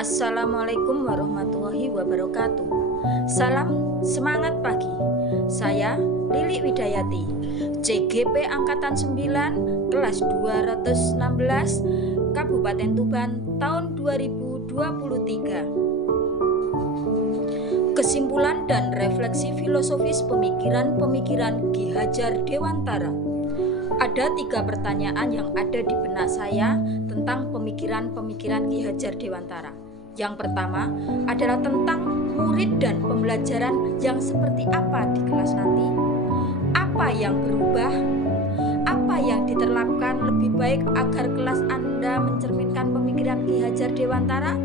Assalamualaikum warahmatullahi wabarakatuh. Salam semangat pagi. Saya Lili Widayati, CGP Angkatan 9, kelas 216, Kabupaten Tuban, tahun 2023. Kesimpulan dan refleksi filosofis pemikiran-pemikiran Ki Hajar Dewantara. Ada 3 pertanyaan yang ada di benak saya tentang pemikiran-pemikiran Ki Hajar Dewantara. Yang pertama adalah tentang murid dan pembelajaran yang seperti apa di kelas nanti. Apa yang berubah? Apa yang diterapkan lebih baik agar kelas Anda mencerminkan pemikiran Ki Hajar Dewantara?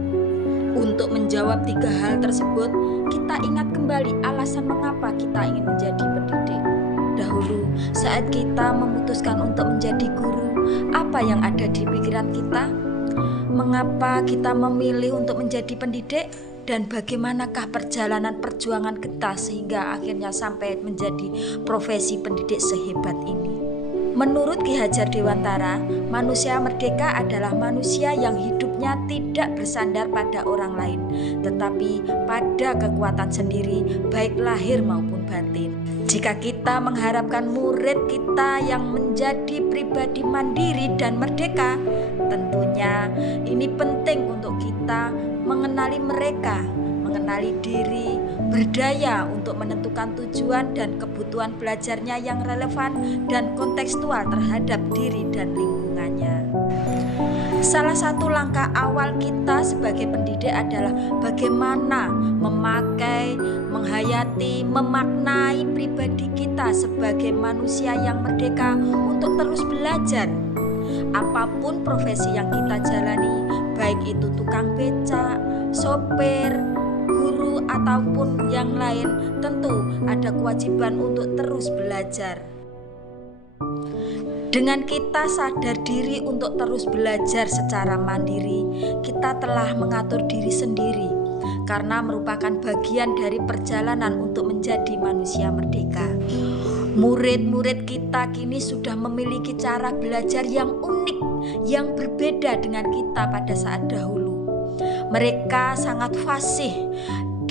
Untuk menjawab 3 hal tersebut, kita ingat kembali alasan mengapa kita ingin menjadi pendidik. Dahulu, saat kita memutuskan untuk menjadi guru, apa yang ada di pikiran kita? Mengapa kita memilih untuk menjadi pendidik? Dan bagaimanakah perjalanan perjuangan kita sehingga akhirnya sampai menjadi profesi pendidik sehebat ini? Menurut Ki Hajar Dewantara, manusia merdeka adalah manusia yang hidupnya tidak bersandar pada orang lain, tetapi pada kekuatan sendiri, baik lahir maupun batin. Jika kita mengharapkan murid kita yang menjadi pribadi mandiri dan merdeka, tentunya ini penting untuk kita mengenali mereka, mengenali diri, berdaya untuk menentukan tujuan dan kebutuhan belajarnya yang relevan dan kontekstual terhadap diri dan lingkungannya. Salah satu langkah awal kita sebagai pendidik adalah bagaimana memakai, menghayati, memaknai pribadi kita sebagai manusia yang merdeka untuk terus belajar. Apapun profesi yang kita jalani, baik itu tukang becak, sopir, guru ataupun yang lain, tentu ada kewajiban untuk terus belajar. Dengan kita sadar diri untuk terus belajar secara mandiri, kita telah mengatur diri sendiri karena merupakan bagian dari perjalanan untuk menjadi manusia merdeka. Murid-murid kita kini sudah memiliki cara belajar yang unik, yang berbeda dengan kita pada saat dahulu. Mereka sangat fasih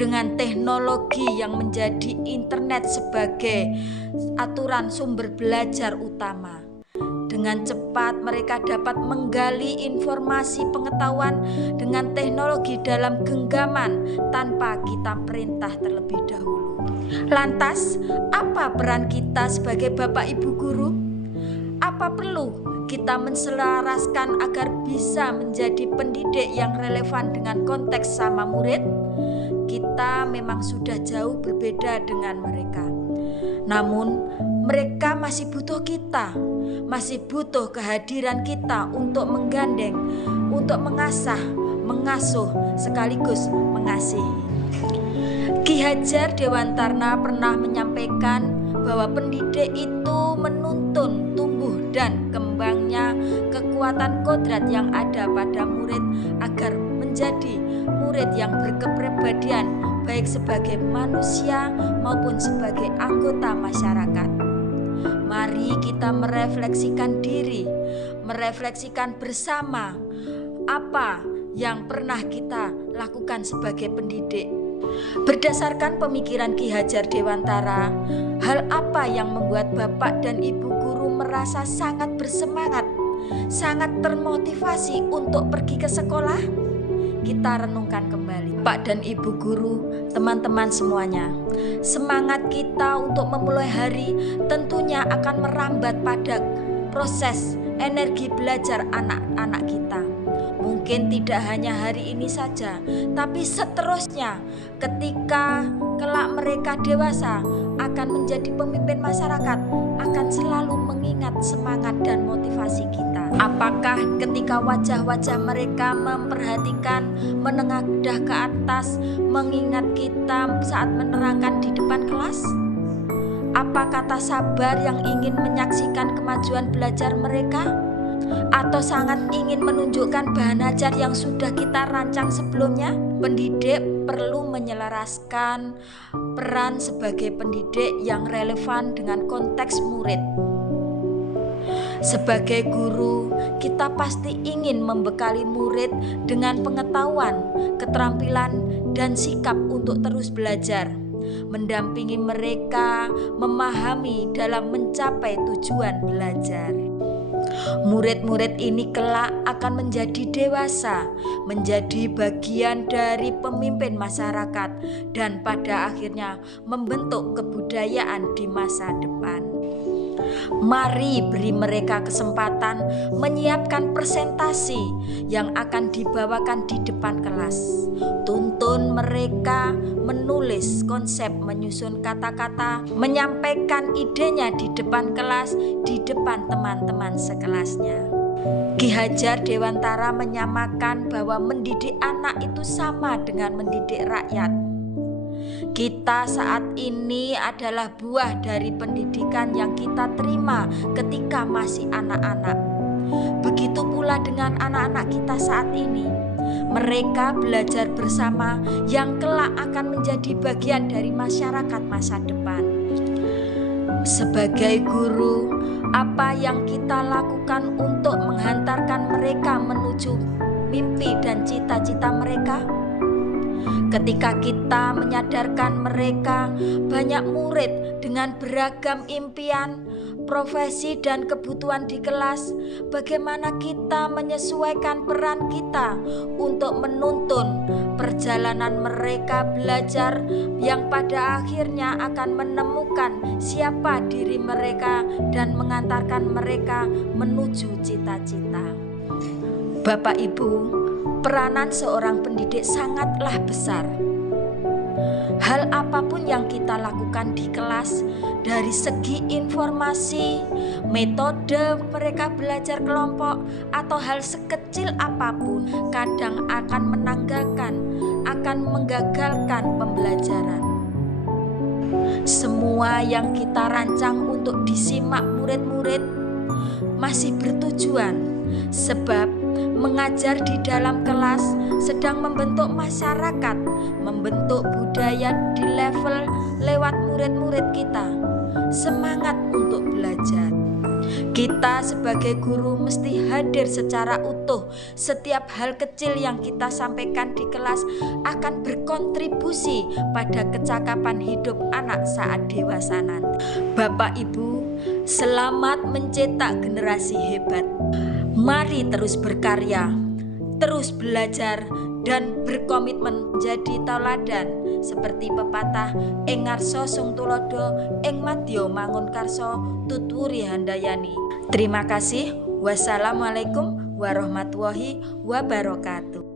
dengan teknologi yang menjadi internet sebagai aturan sumber belajar utama. Dengan cepat mereka dapat menggali informasi pengetahuan dengan teknologi dalam genggaman tanpa kita perintah terlebih dahulu. Lantas, apa peran kita sebagai Bapak Ibu guru? Apa perlu kita menselaraskan agar bisa menjadi pendidik yang relevan dengan konteks sama murid? Kita memang sudah jauh berbeda dengan mereka. Namun, mereka masih butuh kita, masih butuh kehadiran kita untuk menggandeng, untuk mengasah, mengasuh, sekaligus mengasihi. Ki Hajar Dewantara pernah menyampaikan bahwa pendidik itu menuntun tumbuh dan kembangnya kekuatan kodrat yang ada pada murid agar menjadi murid yang berkepribadian baik sebagai manusia maupun sebagai anggota masyarakat. Mari kita merefleksikan diri, merefleksikan bersama apa yang pernah kita lakukan sebagai pendidik. Berdasarkan pemikiran Ki Hajar Dewantara, hal apa yang membuat Bapak dan Ibu guru merasa sangat bersemangat, sangat termotivasi untuk pergi ke sekolah? Kita renungkan kembali. Pak dan Ibu guru, teman-teman semuanya, semangat kita untuk memulai hari tentunya akan merambat pada proses energi belajar anak-anak kita. Mungkin tidak hanya hari ini saja, tapi seterusnya ketika kelak mereka dewasa akan menjadi pemimpin masyarakat, akan selalu mengingat semangat dan motivasi kita. Apakah ketika wajah-wajah mereka memperhatikan, menengadah ke atas, mengingat kita saat menerangkan di depan kelas? Apa kata sabar yang ingin menyaksikan kemajuan belajar mereka? Atau sangat ingin menunjukkan bahan ajar yang sudah kita rancang sebelumnya? Pendidik perlu menyelaraskan peran sebagai pendidik yang relevan dengan konteks murid. Sebagai guru, kita pasti ingin membekali murid dengan pengetahuan, keterampilan, dan sikap untuk terus belajar, mendampingi mereka memahami dalam mencapai tujuan belajar. Murid-murid ini kelak akan menjadi dewasa, menjadi bagian dari pemimpin masyarakat, dan pada akhirnya membentuk kebudayaan di masa depan. Mari beri mereka kesempatan menyiapkan presentasi yang akan dibawakan di depan kelas. Tuntun mereka menulis konsep, menyusun kata-kata, menyampaikan idenya di depan kelas, di depan teman-teman sekelasnya. Ki Hajar Dewantara menyamakan bahwa mendidik anak itu sama dengan mendidik rakyat. Kita saat ini adalah buah dari pendidikan yang kita terima ketika masih anak-anak. Begitu pula dengan anak-anak kita saat ini. Mereka belajar bersama yang kelak akan menjadi bagian dari masyarakat masa depan. Sebagai guru, apa yang kita lakukan untuk menghantarkan mereka menuju mimpi dan cita-cita mereka? Ketika kita menyadarkan mereka, banyak murid dengan beragam impian, profesi, dan kebutuhan di kelas, bagaimana kita menyesuaikan peran kita untuk menuntun perjalanan mereka belajar yang pada akhirnya akan menemukan siapa diri mereka dan mengantarkan mereka menuju cita-cita. Bapak Ibu, peranan seorang pendidik sangatlah besar. Hal apapun yang kita lakukan di kelas, dari segi informasi, metode mereka belajar kelompok, atau hal sekecil apapun, kadang akan menanggalkan, akan menggagalkan pembelajaran. Semua yang kita rancang untuk disimak murid-murid masih bertujuan, sebab mengajar di dalam kelas sedang membentuk masyarakat, membentuk budaya di level lewat murid-murid kita. Semangat untuk belajar. Kita sebagai guru mesti hadir secara utuh. Setiap hal kecil yang kita sampaikan di kelas akan berkontribusi pada kecakapan hidup anak saat dewasa nanti. Bapak Ibu, selamat mencetak generasi hebat. Mari terus berkarya, terus belajar, dan berkomitmen menjadi tauladan seperti pepatah ing ngarsa sung tulodo ing madya mangun karsa tutwuri handayani. Terima kasih. Wassalamualaikum warahmatullahi wabarakatuh.